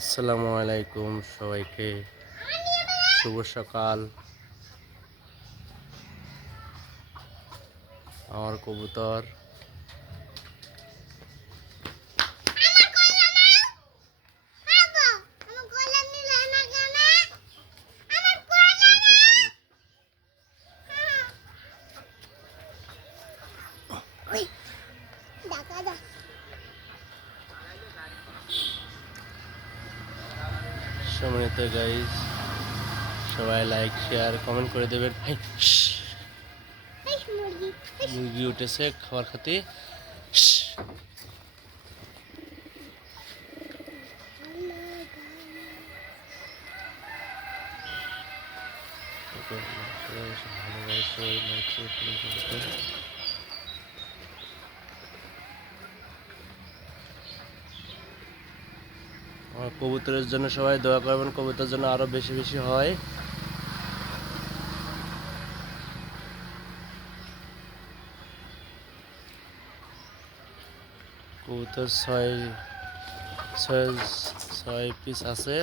আসসালামু আলাইকুম সবাইকে শুভ সকাল। আমার কবুতর সম্মানিত গাইস, সবাই লাইক শেয়ার কমেন্ট করে দেবেন। মুরগি উঠেছে খাবার খাতে। আমার কবুতরের জন্য সবাই দোয়া করবেন, কবুতরের জন্য আরো বেশি বেশি হয়। কবুতর ছয় ছয় ছয় পিস আছে।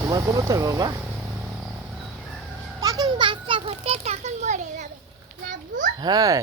তোমার কবুতর বাবা হ্যাঁ।